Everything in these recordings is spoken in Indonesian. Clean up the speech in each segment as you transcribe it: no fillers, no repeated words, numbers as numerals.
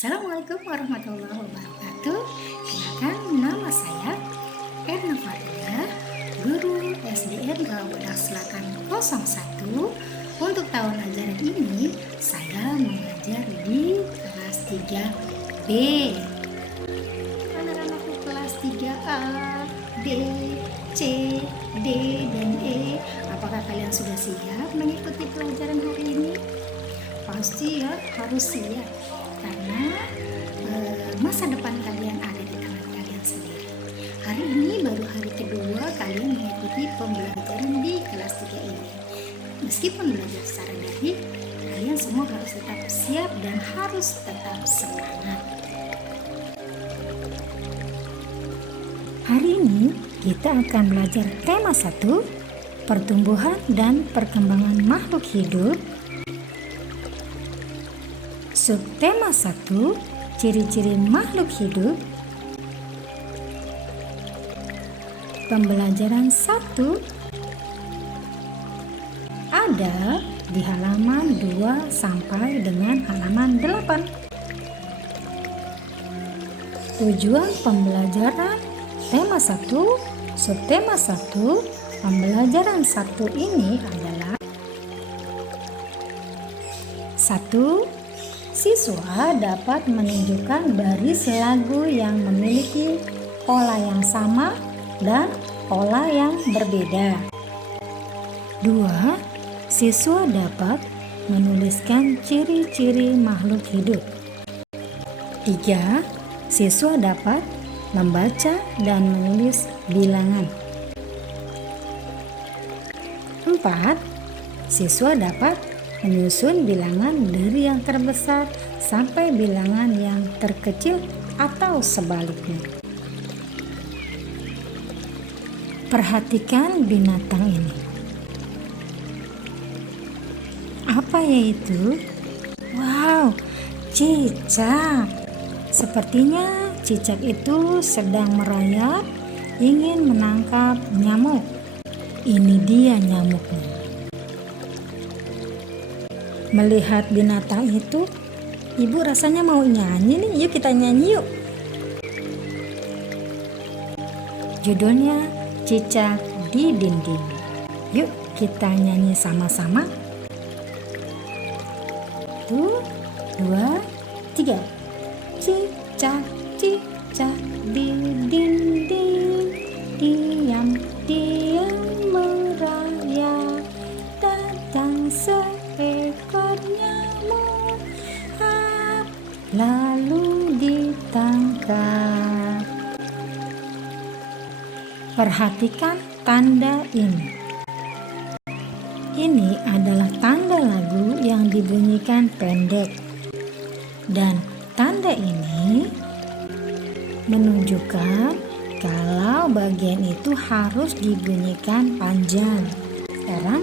Assalamualaikum warahmatullahi wabarakatuh. Kenalkan, nama saya Erna Faria, guru SDN Badak Selatan 01. Untuk tahun ajaran ini saya mengajar di kelas 3B. Anak-anakku kelas 3A, B, C, D, dan E. Apakah kalian sudah siap mengikuti pelajaran hari ini? Pasti ya, harus siap. Karena masa depan kalian ada di tangan kalian sendiri. Hari ini baru hari kedua kalian mengikuti pembelajaran di kelas 3 ini. Meskipun belajar secara daring, kalian semua harus tetap siap dan harus tetap semangat. Hari ini kita akan belajar tema 1, pertumbuhan dan perkembangan makhluk hidup. Subtema 1, ciri-ciri makhluk hidup. Pembelajaran 1 ada di halaman 2 sampai dengan halaman 8. Tujuan pembelajaran tema 1, subtema 1, pembelajaran 1 ini adalah 1. Siswa dapat menunjukkan baris lagu yang memiliki pola yang sama dan pola yang berbeda. 2. Siswa dapat menuliskan ciri-ciri makhluk hidup. 3. Siswa dapat membaca dan menulis bilangan. 4. Siswa dapat menyusun bilangan dari yang terbesar sampai bilangan yang terkecil atau sebaliknya. Perhatikan binatang ini. Apa yaitu? Wow, cicak. Sepertinya cicak itu sedang merayap ingin menangkap nyamuk. Ini dia nyamuknya. Melihat binatang itu, ibu rasanya mau nyanyi nih. Yuk kita nyanyi yuk. Judulnya Cicak di Dinding. Yuk kita nyanyi sama-sama. 1, 2, 3. Cicak, cicak di dinding, diam-diam merayap, datang seekor nyamuk, lalu ditangkap. Perhatikan tanda ini. Ini adalah tanda lagu yang dibunyikan pendek, dan tanda ini menunjukkan kalau bagian itu harus dibunyikan panjang. Sekarang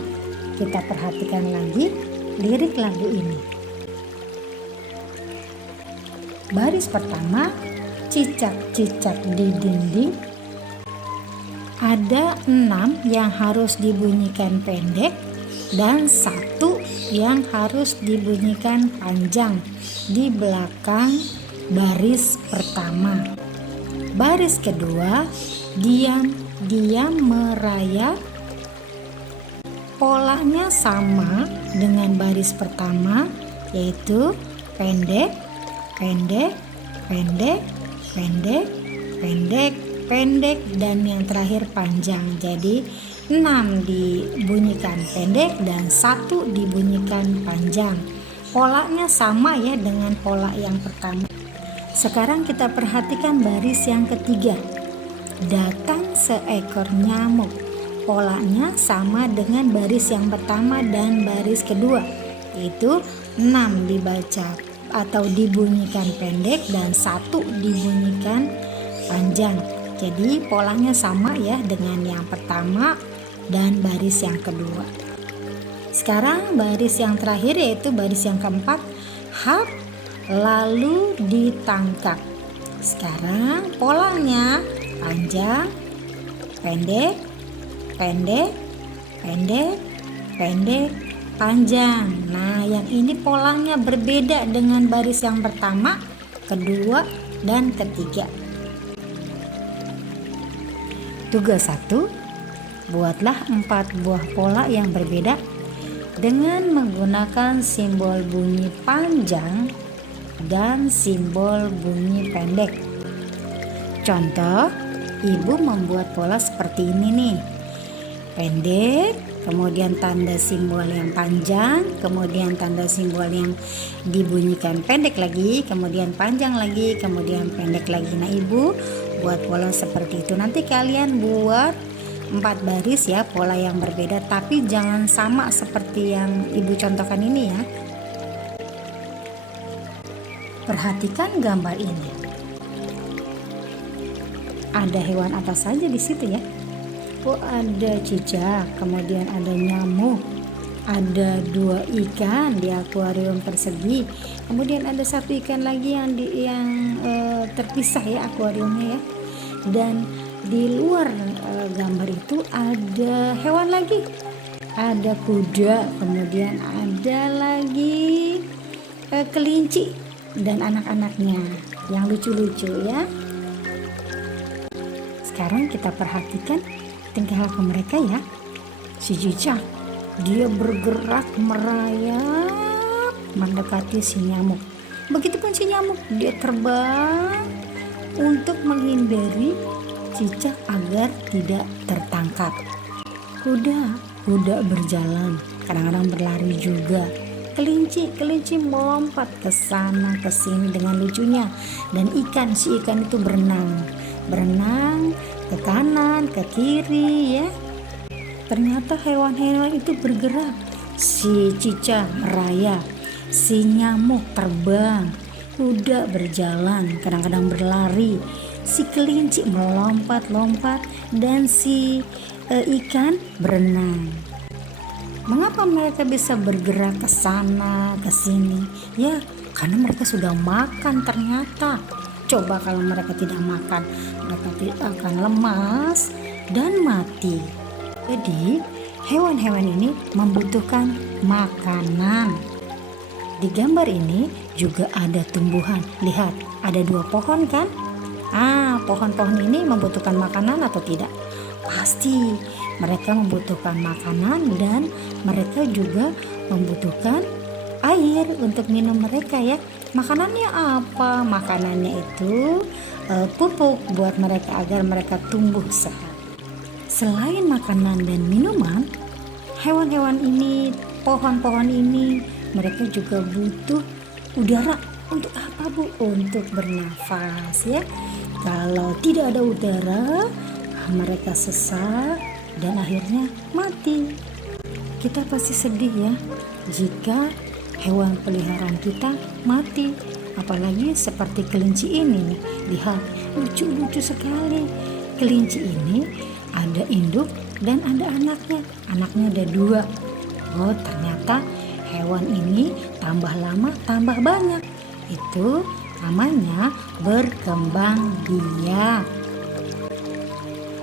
kita perhatikan lagi lirik lagu ini. Baris pertama, cicak-cicak di dinding. Ada 6 yang harus dibunyikan pendek dan 1 yang harus dibunyikan panjang di belakang baris pertama. Baris kedua, diam-diam merayap. Polanya sama dengan baris pertama, yaitu pendek, pendek, pendek, pendek, pendek, pendek, dan yang terakhir panjang. Jadi 6 dibunyikan pendek dan 1 dibunyikan panjang. Polanya sama ya dengan pola yang pertama. Sekarang kita perhatikan baris yang ketiga. Datang seekor nyamuk. Polanya sama dengan baris yang pertama dan baris kedua, yaitu 6 dibaca atau dibunyikan pendek dan 1 dibunyikan panjang. Jadi polanya sama ya dengan yang pertama dan baris yang kedua. Sekarang baris yang terakhir yaitu baris yang keempat, hap, lalu ditangkap. Sekarang polanya panjang, pendek, pendek, pendek, pendek, panjang. Nah, yang ini polanya berbeda dengan baris yang pertama kedua, dan ketiga. Tugas 1, buatlah 4 buah pola yang berbeda dengan menggunakan simbol bunyi panjang dan simbol bunyi pendek. Contoh, ibu membuat pola seperti ini nih. Pendek, kemudian tanda simbol yang panjang, kemudian tanda simbol yang dibunyikan pendek lagi, kemudian panjang lagi, kemudian pendek lagi. Nah, ibu buat pola seperti itu. Nanti kalian buat 4 baris ya, pola yang berbeda, tapi jangan sama seperti yang ibu contohkan ini ya. Perhatikan gambar ini. Ada hewan apa saja di situ ya? Oh, ada cicak, kemudian ada nyamuk, ada 2 ikan di akuarium persegi, kemudian ada 1 ikan lagi yang terpisah ya akuariumnya ya. Dan di luar gambar itu ada hewan lagi, ada kuda, kemudian ada lagi kelinci dan anak-anaknya yang lucu-lucu ya. Sekarang kita perhatikan tingkah laku mereka ya. Si cicak, dia bergerak merayap mendekati si nyamuk. Begitupun si nyamuk, dia terbang untuk menghindari cicak agar tidak tertangkap. Kuda berjalan, kadang-kadang berlari juga. Kelinci melompat ke sana ke sini dengan lucunya. Dan si ikan itu berenang ke kanan, ke kiri ya. Ternyata hewan-hewan itu bergerak. Si cicak merayap, si nyamuk terbang, kuda berjalan, kadang-kadang berlari, si kelinci melompat-lompat, dan si ikan berenang. Mengapa mereka bisa bergerak ke sana, ke sini? Ya, karena mereka sudah makan ternyata. Coba kalau mereka tidak makan, mereka akan lemas dan mati. Jadi, hewan-hewan ini membutuhkan makanan. Di gambar ini juga ada tumbuhan. Lihat, ada 2 pohon kan? Pohon-pohon ini membutuhkan makanan atau tidak? Pasti mereka membutuhkan makanan dan mereka juga membutuhkan air untuk minum mereka ya. Makanannya apa? Makanannya itu pupuk buat mereka agar mereka tumbuh sehat. Selain makanan dan minuman, hewan-hewan ini, pohon-pohon ini, mereka juga butuh udara. Untuk apa Bu? Untuk bernafas ya. Kalau tidak ada udara, mereka sesak dan akhirnya mati. Kita pasti sedih ya jika hewan peliharaan kita mati. Apalagi seperti kelinci ini nih. Lihat, lucu-lucu sekali. Kelinci ini ada induk dan ada anaknya. Anaknya ada 2. Oh, ternyata hewan ini tambah lama tambah banyak. Itu namanya berkembang biak.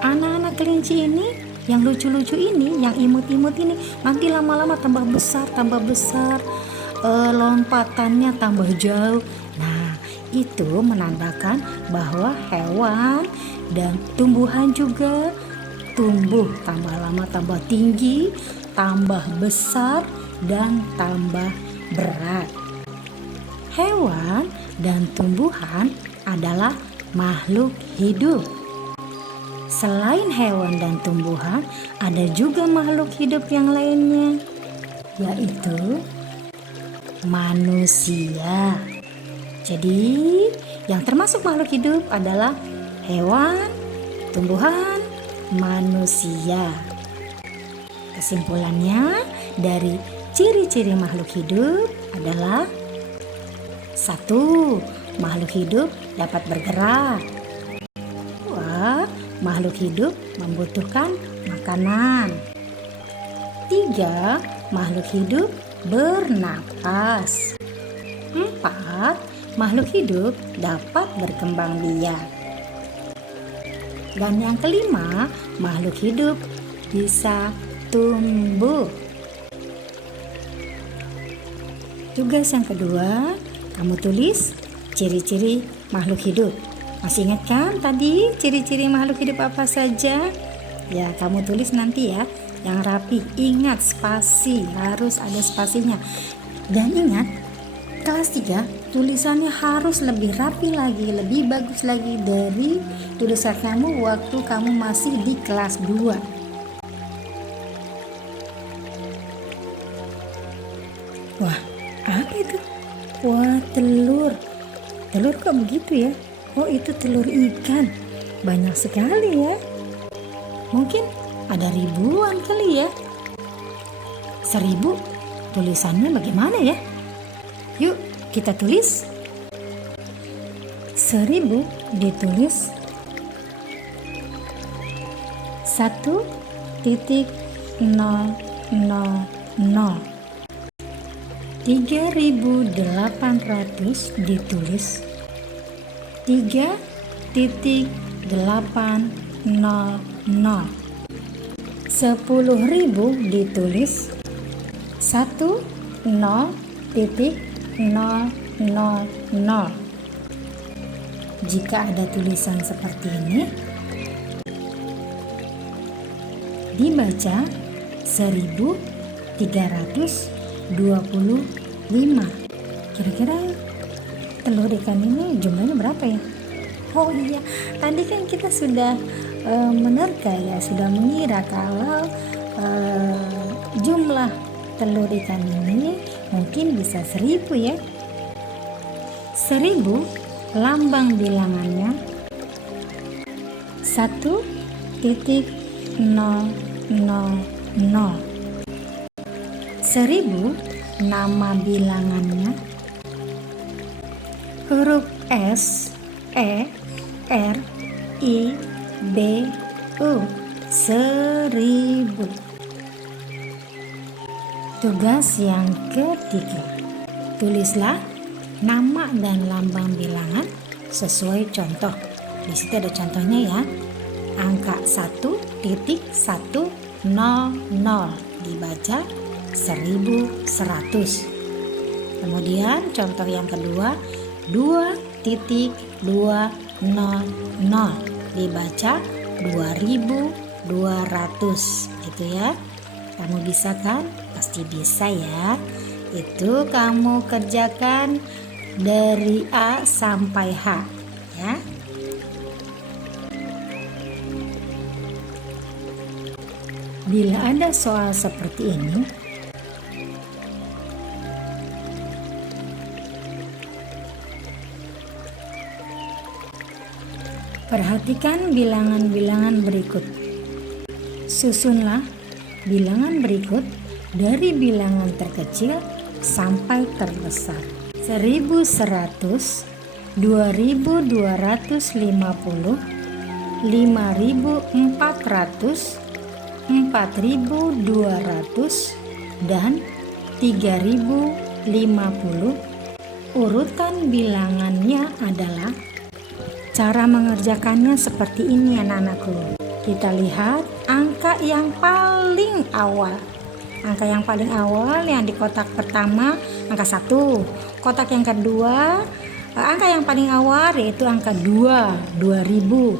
Anak-anak kelinci ini yang lucu-lucu ini, yang imut-imut ini, nanti lama-lama tambah besar, lompatannya tambah jauh. Nah, itu menandakan bahwa hewan dan tumbuhan juga tumbuh tambah lama tambah tinggi, tambah besar, dan tambah berat. Hewan dan tumbuhan adalah makhluk hidup. Selain hewan dan tumbuhan, ada juga makhluk hidup yang lainnya, yaitu manusia. Jadi, yang termasuk makhluk hidup adalah hewan, tumbuhan, manusia. Kesimpulannya, dari ciri-ciri makhluk hidup adalah 1. Makhluk hidup dapat bergerak. 2. Makhluk hidup membutuhkan makanan. 3. Makhluk hidup bernapas. 4. Makhluk hidup dapat berkembang biak. Dan yang kelima, makhluk hidup bisa tumbuh. Tugas yang kedua, kamu tulis ciri-ciri makhluk hidup. Masih ingat kan tadi ciri-ciri makhluk hidup apa saja? Ya, kamu tulis nanti ya, yang rapi. Ingat spasi, harus ada spasinya. Dan ingat, kelas 3 tulisannya harus lebih rapi lagi, lebih bagus lagi dari tulisan kamu waktu kamu masih di kelas 2. Wah, apa itu? Wah, telur. Telur kok begitu ya? Oh, itu telur ikan. Banyak sekali ya. Mungkin ada ribuan kali ya. 1000 tulisannya bagaimana ya? Yuk kita tulis. 1000 ditulis 1.000. 3.800 ditulis 3.800. 10.000 ditulis 10.000. Jika ada tulisan seperti ini, dibaca 1325. Kira-kira telur ikan ini jumlahnya berapa ya? Oh iya, tadi kan kita sudah menerka ya, sudah mengira kalau jumlah telur ikan ini mungkin bisa 1000 ya. 1000 lambang bilangannya 1.000. 1000 nama bilangannya huruf S, E, R, I, B, U. 1000. Tugas yang ketiga, tulislah nama dan lambang bilangan sesuai contoh. Di situ ada contohnya ya. Angka 1.100 dibaca 1100. Kemudian contoh yang kedua 2.200 dibaca 2200 gitu ya. Kamu bisa kan? Pasti bisa ya. Itu kamu kerjakan dari A sampai H ya. Bila ada soal seperti ini, perhatikan bilangan-bilangan berikut. Susunlah bilangan berikut dari bilangan terkecil sampai terbesar. 1100, 2250, 5400, 4200 dan 3050. Urutan bilangannya adalah, cara mengerjakannya seperti ini anak-anakku. Kita lihat angka yang paling awal. Angka yang paling awal yang di kotak pertama angka 1. Kotak yang kedua angka yang paling awal yaitu angka 2, 2000.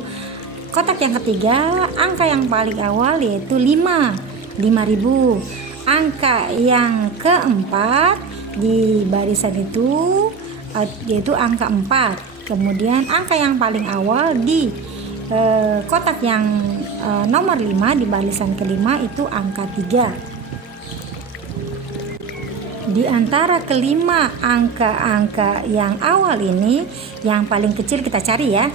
Kotak yang ketiga angka yang paling awal yaitu 5, 5000. Angka yang keempat di barisan itu yaitu angka 4. Kemudian angka yang paling awal di kotak yang nomor 5 di barisan kelima itu angka 3. Di antara kelima angka-angka yang awal ini, yang paling kecil kita cari ya.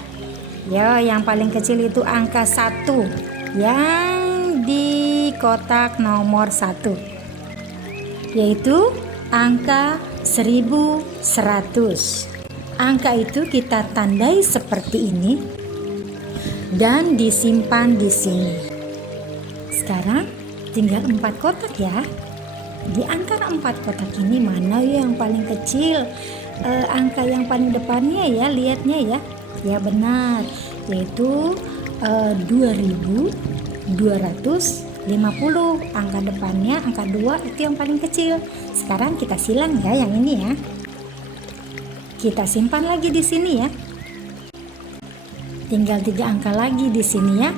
Ya, yang paling kecil itu angka 1 yang di kotak nomor 1, yaitu angka 1100. Angka itu kita tandai seperti ini dan disimpan di sini. Sekarang tinggal 4 kotak ya. Di antara 4 kotak ini mana yang paling kecil? Angka yang paling depannya ya, lihatnya ya. Ya benar, yaitu 2250. Angka depannya angka 2 itu yang paling kecil. Sekarang kita silang ya yang ini ya. Kita simpan lagi di sini ya. Tinggal 3 angka lagi di sini ya.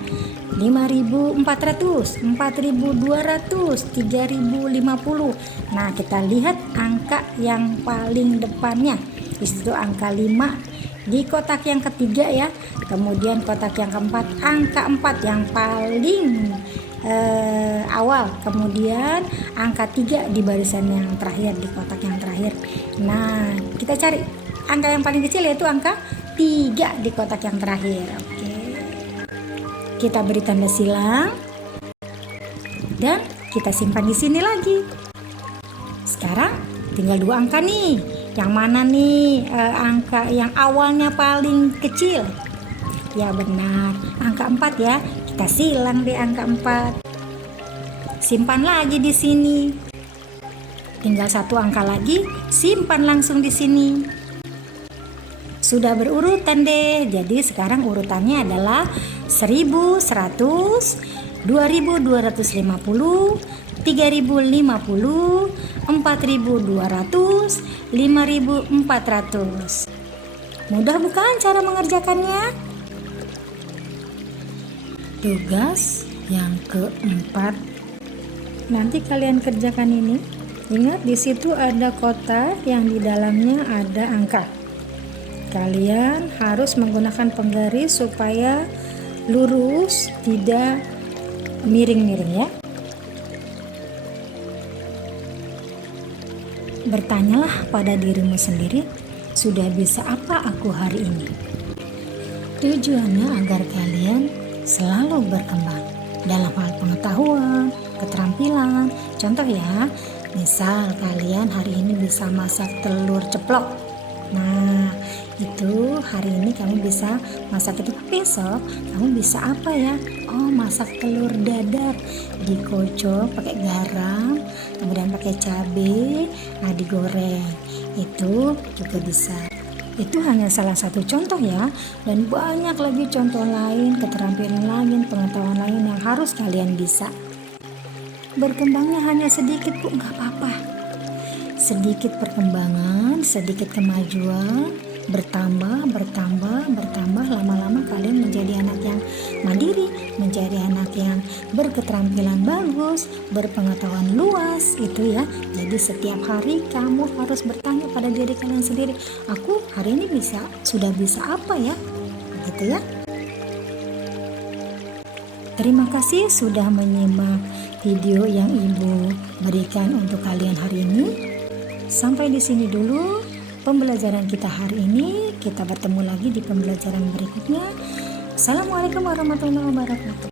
5.400, 4.200, 3.050. Nah, kita lihat angka yang paling depannya. Di situ angka 5 di kotak yang ketiga ya. Kemudian kotak yang keempat angka 4 yang paling awal. Kemudian angka 3 di barisan yang terakhir, di kotak yang terakhir. Nah, kita cari angka yang paling kecil, yaitu angka 3 di kotak yang terakhir. Oke. Kita beri tanda silang dan kita simpan di sini lagi. Sekarang tinggal 2 angka nih. Yang mana nih angka yang awalnya paling kecil? Ya benar, angka 4 ya. Kita silang deh angka 4. Simpan lagi di sini. Tinggal 1 angka lagi, simpan langsung di sini. Sudah berurutan deh. Jadi sekarang urutannya adalah 1.100, 2.250, 3.050, 4.200, 5.400. Mudah bukan cara mengerjakannya? Tugas yang keempat. Nanti kalian kerjakan ini. Ingat, di situ ada kotak yang di dalamnya ada angka. Kalian harus menggunakan penggaris supaya lurus, tidak miring-miring ya. Bertanyalah pada dirimu sendiri, sudah bisa apa aku hari ini? Tujuannya agar kalian selalu berkembang dalam hal pengetahuan, keterampilan. Contoh ya, misal kalian hari ini bisa masak telur ceplok. Nah, itu hari ini kamu bisa masak itu. Besok kamu bisa apa ya? Oh, masak telur dadar, dikocok pakai garam, kemudian pakai cabai, nah digoreng. Itu juga bisa. Itu hanya salah satu contoh ya, dan banyak lagi contoh lain, keterampilan lain, pengetahuan lain yang harus kalian bisa. Berkembangnya hanya sedikit kok, nggak apa-apa. Sedikit perkembangan, sedikit kemajuan, bertambah, lama-lama kalian menjadi anak yang mandiri, menjadi anak yang berketerampilan bagus, berpengetahuan luas, itu ya. Jadi setiap hari kamu harus bertanya pada diri kalian sendiri, aku hari ini sudah bisa apa ya? Gitu ya. Terima kasih sudah menyimak video yang Ibu berikan untuk kalian hari ini. Sampai di sini dulu pembelajaran kita hari ini. Kita bertemu lagi di pembelajaran berikutnya. Assalamualaikum warahmatullahi wabarakatuh.